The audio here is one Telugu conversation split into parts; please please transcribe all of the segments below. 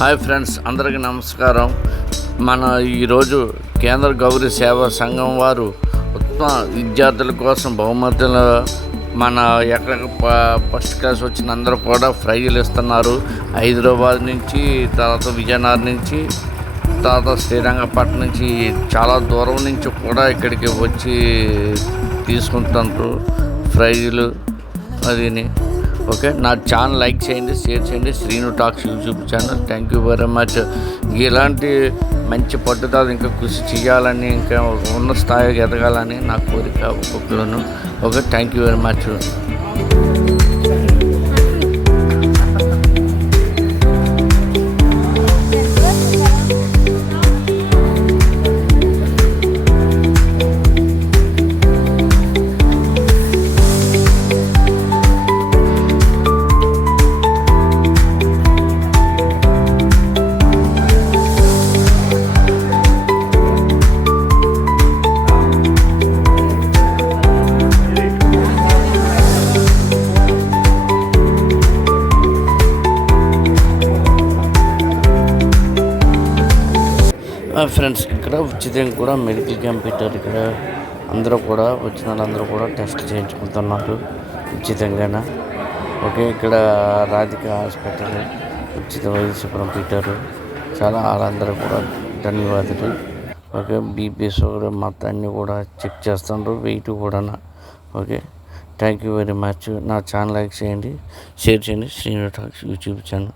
హాయ్ ఫ్రెండ్స్, అందరికీ నమస్కారం. మన ఈరోజు కేంద్ర గౌరీ సేవా సంఘం వారు ఉత్తమ విద్యార్థుల కోసం బహుమతులు మన ఎక్కడ ఫస్ట్ క్లాస్ వచ్చిన అందరూ కూడా ప్రైజులు ఇస్తున్నారు. హైదరాబాద్ నుంచి, తర్వాత విజయనగరం నుంచి, తర్వాత శ్రీరంగపట్నం నుంచి, చాలా దూరం నుంచి కూడా ఇక్కడికి వచ్చి తీసుకుంటున్నారు ప్రైజులు అదిని. ఓకే, నా ఛానల్ లైక్ చేయండి, షేర్ చేయండి. Srinu talks YouTube channel. Thank you very much. ఇలాంటి మంచి పట్టుదల ఇంకా కృషి చేయాలని, ఇంకా ఉన్న స్థాయికి ఎదగాలని నా కోరిక ఒక్కొక్కలను. Okay, thank you very much. Friends, ఇక్కడ ఉచితంగా కూడా మెడికల్ క్యాంప్ పెట్టారు. ఇక్కడ అందరూ కూడా వచ్చిన వాళ్ళందరూ కూడా టెస్ట్ చేయించుకుంటున్నారు ఉచితంగానే. ఓకే, ఇక్కడ రాధిక హాస్పిటల్ ఉచిత వైద్య శిబిరం పెట్టారు. చాలా వాళ్ళందరూ కూడా ధన్యవాదాలు. ఓకే, బీపీ షుగర్ మొత్తం అన్నీ కూడా చెక్ చేస్తున్నారు, వెయిట్ కూడా. Okay, thank you very much. నా ఛానల్ లైక్ చేయండి, షేర్ చేయండి. Srinu talks YouTube channel.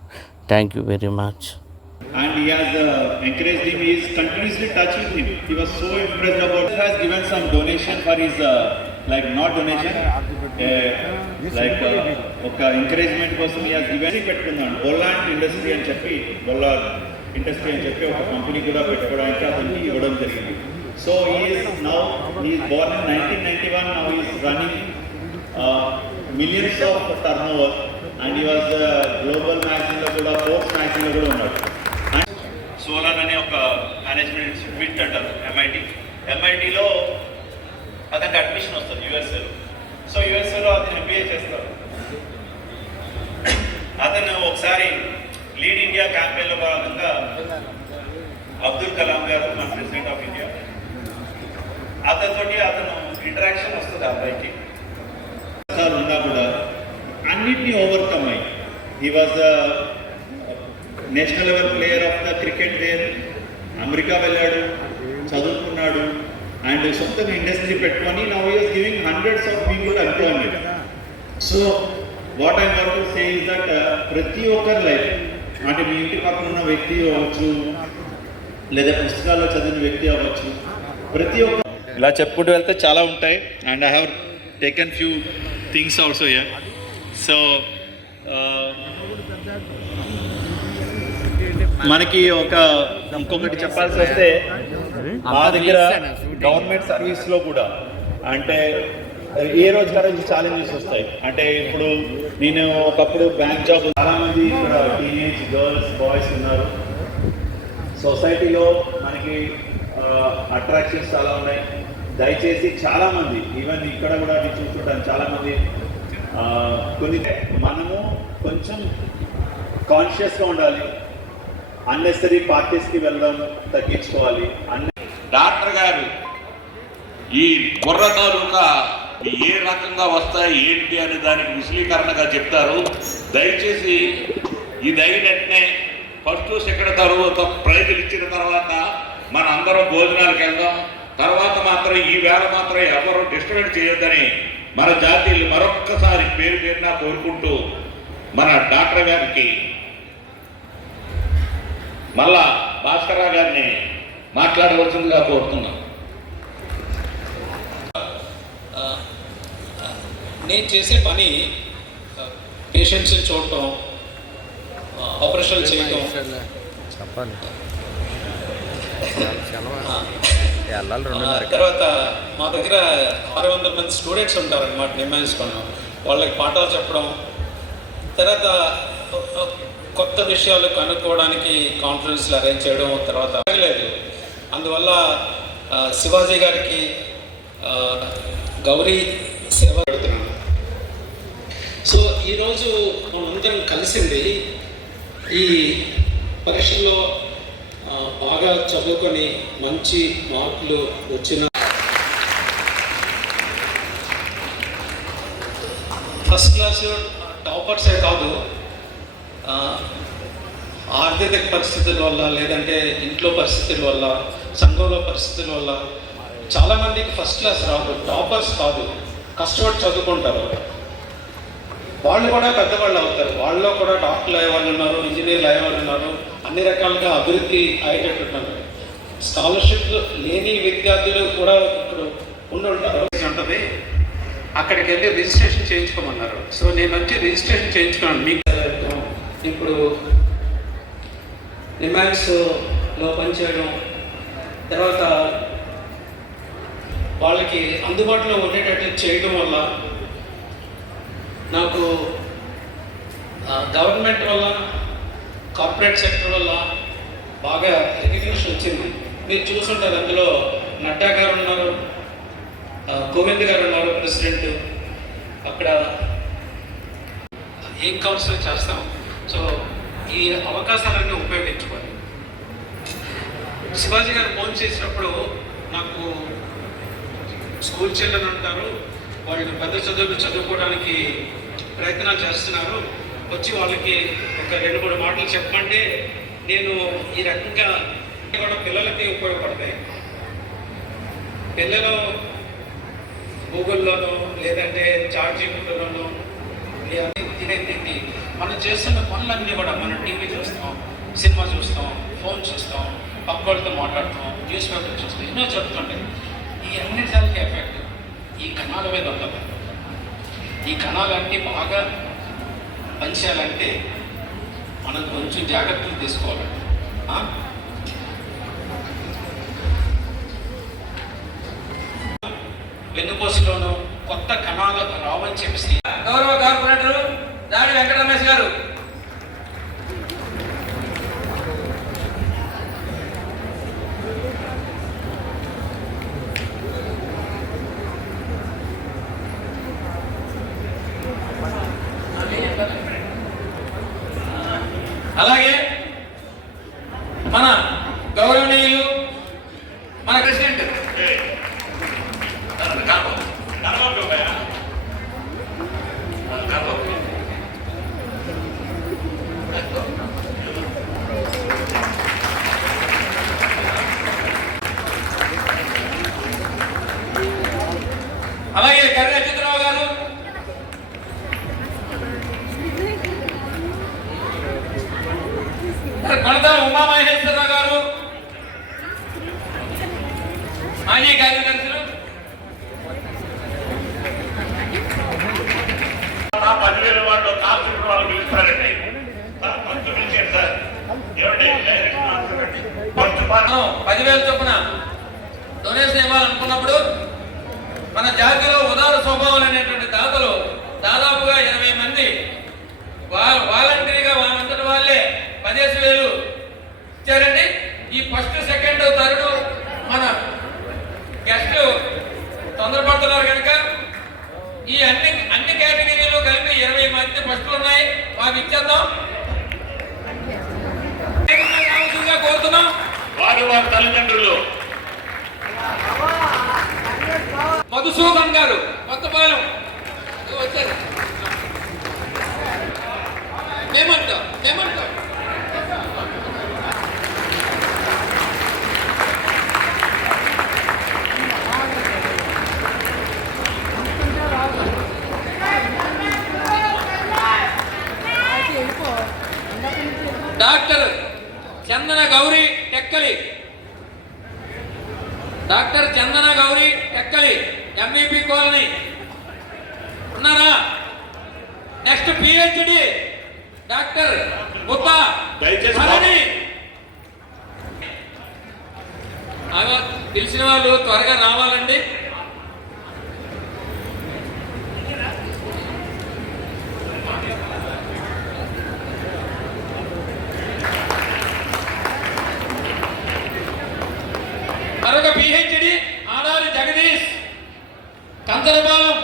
Thank you very much. And he has encouraged him. He is continuously touch with him. He was so impressed about. He has given some donation for his like not donation, okay encouragement కోసం he has given. పెట్టుకున్నాడు బొల్లాండ్ ఇండస్ట్రీ అని చెప్పి, బొల్లాండ్ ఇండస్ట్రీ అని చెప్పి ఒక కంపెనీ కూడా పెట్టుకోవడానికి అతనికి ఇవ్వడం జరిగింది. So he is born in 1991. Now he is running millions of turnover, and he was global magazine లో కూడా, ఫోర్బ్స్ magazine లో కూడా ఉన్నాడు. సోలాన్ అనే ఒక మేనేజ్మెంట్ ఇన్స్టిట్యూట్ అంటారు, ఎంఐటీలో అతనికి అడ్మిషన్ వస్తుంది యూఎస్ఏలో. సో యూఎస్ఏలో అతను ఎంబీఏ చేస్తారు. అతను ఒకసారి లీడ్ ఇండియా క్యాంపెయిన్లో భాగంగా అబ్దుల్ కలాం గారు, మన ప్రెసిడెంట్ ఆఫ్ ఇండియా, అతనితోటి అతను ఇంటరాక్షన్ వస్తుంది. అబ్బాయికి ఉన్నా కూడా అన్నిటినీ ఓవర్కమ్ అయ్యి he was national level player of the cricket there. America వెళ్ళాడు, చదువుకున్నాడు, అండ్ సొంతంగా ఇండస్ట్రీ పెట్టుకొని now he is giving hundreds of people employment. So what I want to say is that ప్రతి ఒక్కరి లైఫ్, అంటే మీ ఇంటి పక్కన ఉన్న వ్యక్తి అవ్వచ్చు, లేదా పుస్తకాల్లో చదివిన వ్యక్తి అవ్వచ్చు, ప్రతి ఒక్క ఇలా చెప్పుకుంటూ వెళ్తే చాలా ఉంటాయి. And I have taken few things also here. So మనకి ఇంకొకటి చెప్పాల్సి వస్తే, మా దగ్గర గవర్నమెంట్ సర్వీస్లో కూడా అంటే ఏ రోజుకి ఆ రోజు ఛాలెంజెస్ వస్తాయి. అంటే ఇప్పుడు నేను ఒకప్పుడు బ్యాంక్ జాబ్, చాలామంది ఇక్కడ టీనేజ్ గర్ల్స్ బాయ్స్ ఉన్నారు. సొసైటీలో మనకి అట్రాక్షన్స్ చాలా ఉన్నాయి. దయచేసి చాలామంది, ఈవెన్ ఇక్కడ కూడా నేను చూస్తుంటాను, చాలామంది మనము కొంచెం కాన్షియస్గా ఉండాలి. అన్నెసరీ పార్టీస్కి వెళ్ళడం తగ్గించుకోవాలి. డాక్టర్ గారు ఈ బుర్ర తాలూకా ఏ రకంగా వస్తాయి ఏంటి అనే దానికి విశ్లీకరణగా చెప్తారు. దయచేసి ఇది అయినట్నే ఫస్ట్ సెకండ్ తర్వాత ప్రైజులు ఇచ్చిన తర్వాత మన అందరం భోజనాలకు వెళ్దాం. తర్వాత మాత్రం ఈ వేళ మాత్రం ఎవరు డిస్టర్బెన్స్ చేయొద్దని మన జాతీయులు మరొక్కసారి పేరు పేరున కోరుకుంటూ మన డాక్టర్ గారికి మళ్ళా భాస్కరరావు గారిని మాట్లాడవలసిందిగా కోరుతున్నాం. నేను చేసే పని పేషెంట్స్ని చూడటం, ఆపరేషన్లు చేయటం. తర్వాత మా దగ్గర 600 మంది స్టూడెంట్స్ ఉంటారన్నమాట, నిర్ణయించుకున్నాం. వాళ్ళకి పాఠాలు చెప్పడం, తర్వాత కొత్త విషయాలు కనుక్కోవడానికి కాన్ఫరెన్స్లు అరేంజ్ చేయడం. తర్వాత లేదు, అందువల్ల శివాజీ గారికి గౌరీ సేవ పెడుతున్నాను. సో ఈరోజు మనందరం కలిసింది ఈ పరీక్షల్లో బాగా చదువుకొని మంచి మార్కులు వచ్చిన ఫస్ట్ క్లాస్ టాపర్సే కాదు, ఆర్థిక పరిస్థితుల వల్ల లేదంటే ఇంట్లో పరిస్థితుల వల్ల సంఘంలో పరిస్థితుల వల్ల చాలామందికి ఫస్ట్ క్లాస్ రాదు, టాపర్స్ కాదు, కష్టపడి చదువుకుంటారు. వాళ్ళు కూడా పెద్దవాళ్ళు అవుతారు. వాళ్ళలో కూడా డాక్టర్లు అయ్యేవాళ్ళు ఉన్నారు, ఇంజనీర్లు అయ్యేవాళ్ళు ఉన్నారు, అన్ని రకాలుగా అభివృద్ధి అయ్యేటట్టున్నారు. స్కాలర్షిప్ లేని విద్యార్థులు కూడా ఇప్పుడు ఉంటారు. ఉంటుంది, అక్కడికి వెళ్ళి రిజిస్ట్రేషన్ చేయించుకోమన్నారు. సో నేను వచ్చి రిజిస్ట్రేషన్ చేయించుకున్నాను. మీకు ఇప్పుడు నిమాన్స్లో పనిచేయడం, తర్వాత వాళ్ళకి అందుబాటులో ఉండేటట్టు చేయడం వల్ల నాకు గవర్నమెంట్ వల్ల కార్పొరేట్ సెక్టర్ వల్ల బాగా రికగ్నిషన్ వచ్చింది. మీరు చూసుంటారు, అందులో నడ్డా గారు ఉన్నారు, కోవింద్ గారు ఉన్నారు ప్రెసిడెంట్. అక్కడ ఏం కౌన్సిల్ చేస్తాం. సో ఈ అవకాశాలన్నీ ఉపయోగించుకోవాలి. శివాజీ గారు ఫోన్ చేసినప్పుడు నాకు స్కూల్ చిల్డ్రన్ ఉంటారు, వాళ్ళు పెద్ద చదువులు చదువుకోవడానికి ప్రయత్నాలు చేస్తున్నారు, వచ్చి వాళ్ళకి ఒక 2-3 మాటలు చెప్పమంటే నేను ఈ రకంగా కూడా పిల్లలకి ఉపయోగపడతాయి. పిల్లలు గూగుల్లోనో లేదంటే చార్జింగ్లోనో తినేది మనం చేస్తున్న పనులన్నీ కూడా మనం టీవీ చూస్తాం, సినిమా చూస్తాం, ఫోన్ చూస్తాం, పక్క వాళ్ళతో మాట్లాడతాం, న్యూస్ పేపర్ చూస్తాం, ఎన్నో చెప్తుంటాయి. ఈ అన్నిటికి ఎఫెక్ట్ ఈ కణాల మీద ఉంటుంది. ఈ కణాలన్నీ బాగా పనిచేయాలంటే మనం కొంచెం జాగ్రత్తలు తీసుకోవాలి. వెన్నుపూసలోనూ కొత్త కణాలు రావని చెప్పేసి గౌరవ కార్పొరేటర్ దాడి వెంకట రమేష్ గారు. అలాగే మన గౌరవనీయులు మన ప్రెసిడెంట్ అలాగే కర్ర చిత్రరావు గారు, కొనత ఉమామహేశ్వరరావు గారు, మాజీ కార్యదర్శులు, 10,000 వాళ్ళు కాల్చుకున్న వాళ్ళు పిలుస్తారండి. కొంచెం పిలిచారు సార్, ఏమండి 10,000 చొప్పున డొనేషన్ ఇవ్వాలనుకున్నప్పుడు మన జాతిలో ఉదార స్వభావం అనేటువంటి దాతలు దాదాపుగా 20 మంది వాలంటరీగా వాళ్ళంతటి వాళ్ళే 15,000 ఇచ్చారండి. ఈ ఫస్ట్, సెకండ్, థర్డ్ మన గెస్ట్ తొందరపడుతున్నారు కనుక ఈ అన్ని కేటగిరీలు కలిపి 20 మంది ఫస్టులు ఉన్నాయి, మాకు ఇచ్చేద్దాం కోరుతున్నాం. వారి తల్లిదండ్రులు మధుసూదన్ గారు కొత్తపాలెం వచ్చారు. మేమంటాం డాక్టర్ చందన గౌరీ టెక్కలి, డాక్టర్ చందన గౌరీ టెక్కలి, ఎంఈపీ కాలనీ ఉన్నారా? నెక్స్ట్ పిహెచ్డి డాక్టర్ బుద్ధా ధరణి. తెలిసిన వాళ్ళు త్వరగా రావాలండి. మరొక పిహెచ్డి ఆడారి జగదీష్ కంచరపాలెం.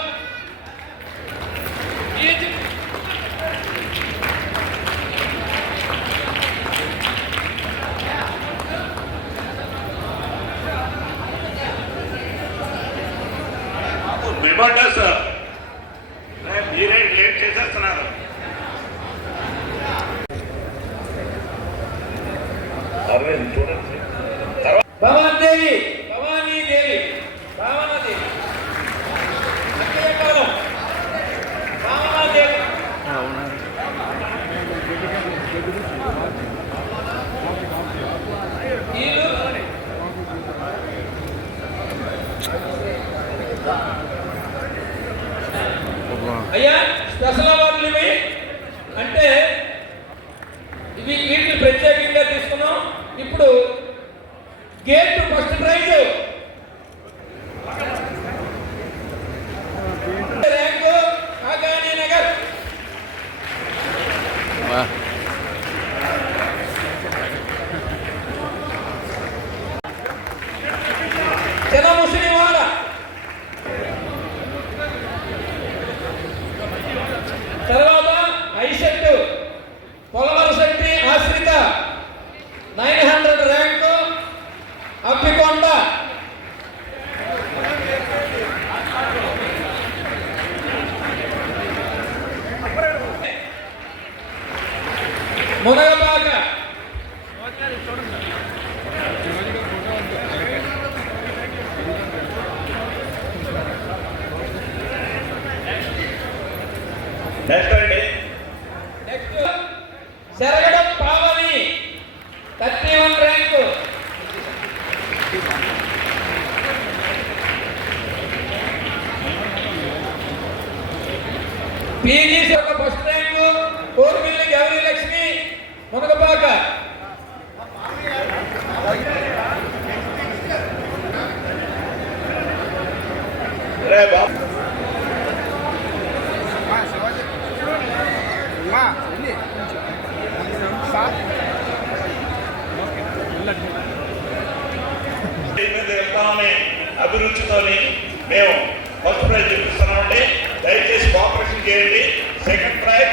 రిపోర్టర్స్ మీరే లేట్ చేసేస్తున్నారు. చూడండి భవాదేవి, భవానీదేవి, భావనాదేవి, అక్షయకాలం, భావనాదేవి. వీళ్ళు అయ్యా స్పెషల్ అవార్డులు ఇవి అంటే ఇవి వీటిని ప్రత్యేకంగా తీసుకున్నాం. ఇప్పుడు గేట్ ఫస్ట్ ప్రైజ్ ర్యాంకు కాగానీ నగర్. జన ముస్లింవాడ తర్వాత ఐషెట్టు పొలవర శక్తి ఆశ్రిత 900 ర్యాంకు అప్పికొండ. మునగపాక నెక్స్ట్ అండి నెక్స్ట్ జరగడం పావని 31 ర్యాంకు. పీజీసీ ఒక ఫస్ట్ ర్యాంకు కోరుమిల్లి గౌరీ లక్ష్మి మునగపాక. రే బాబు మీద వెళ్తామని అభిరుచితోని మేము ఫస్ట్ ప్రైజ్ చూపిస్తున్నామండి. దయచేసి కోఆపరేషన్ చేయండి. సెకండ్ ప్రైజ్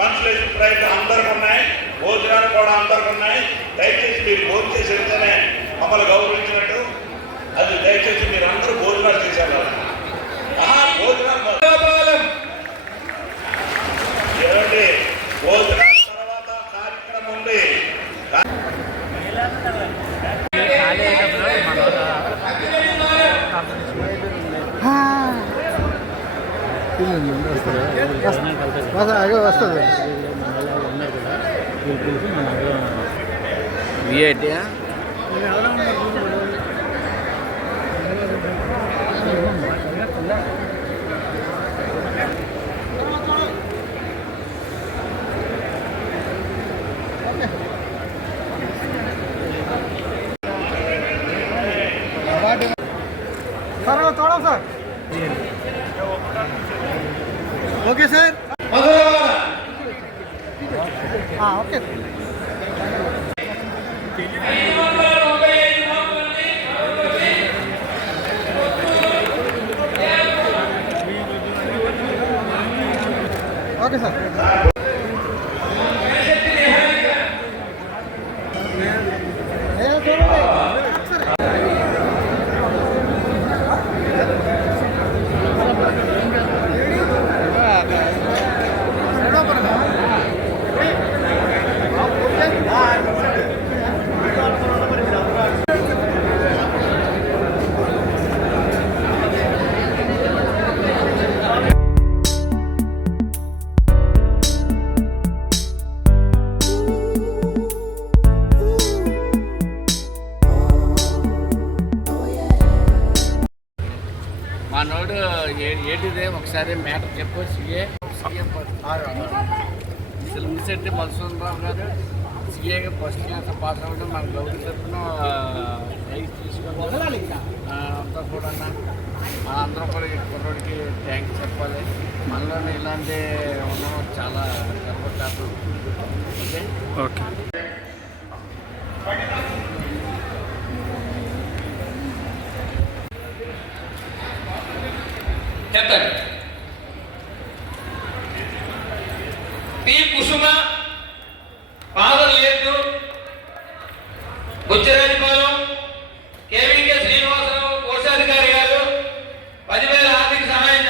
కన్సలేషన్ ప్రైజ్ అందరికి ఉన్నాయి, భోజనాలు కూడా అందరికి ఉన్నాయి. దయచేసి మీరు భోజనం చేసి వెళ్తేనే మమ్మల్ని గౌరవించినట్టు. అది దయచేసి మీరు అందరూ భోజనాలు చేసేవాళ్ళు. భోజనాలు ఏమండి, భోజనాల తర్వాత కార్యక్రమం ఉంది. వస్తుంది విఐటీ సార్ చూడం sir. Okay sir, okay. Okay sir. మనోడు ఏంటిదే ఒకసారి మ్యాటర్ చెప్పు. సీఎం సిల్మిశెట్టి మధుసూదనరావు గారు సీఏగా ఫస్ట్ క్లాస్ పాస్ అవ్వడం మన గౌరవ తరఫున ప్రైజ్ తీసుకొని అంతా కూడా అందరం కూడా ఈ కుర్రోడికి థ్యాంక్స్ చెప్పాలి. మనలో ఇలాంటి ఉండడం చాలా గర్వకారణం. ఓకే. చెప్పండి. పి కుసుమ పాదలేదు బుచ్చరాజపాలెం కేవీకే శ్రీనివాసరావు కోశాధికారి గారు 10,000 ఆర్థిక సహాయం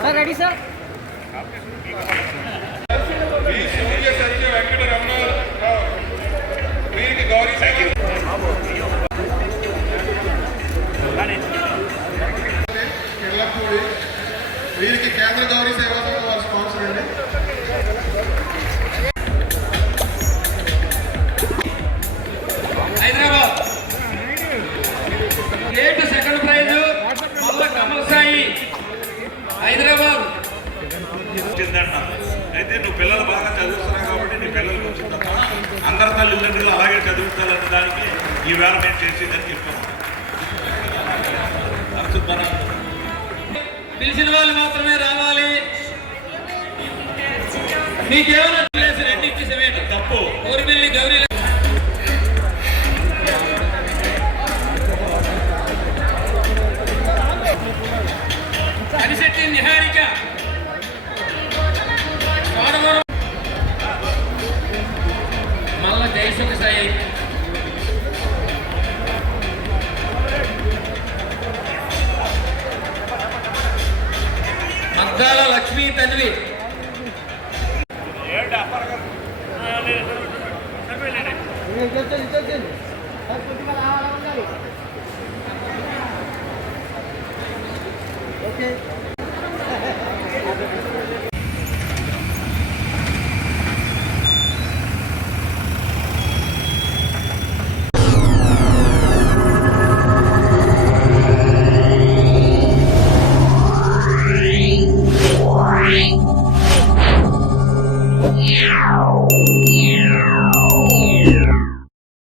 సార్ రెడీ సార్ వీరికి కేంద్ర గౌరవ సేవా సంఘం వారి స్పాన్సర్ అండి. హైదరాబాద్ స్టేట్ సెకండ్ ప్రైజ్ మల్ల కమల్ సాయి హైదరాబాద్. అయితే నువ్వు పిల్లలు బాగా చదువుతున్నావు కాబట్టి నీ పిల్లలకు వచ్చిందమ్మా. అందరి తల్లిదండ్రులు అలాగే చదువుతారనే దానికి ఈవేళ నేను చేసేదని చెప్పాను. పిలిచిన వాళ్ళు మాత్రమే రావాలి. మీకేమైనా రెడ్డి ఇచ్చేసేవేంటి తప్పు. ఊరిపల్లి గౌరీ అనిశెట్టి నిహారిక వాడవరం మల్ల జయసుఖ సాయి మద్దాల లక్ష్మీ తన్వి ఓకే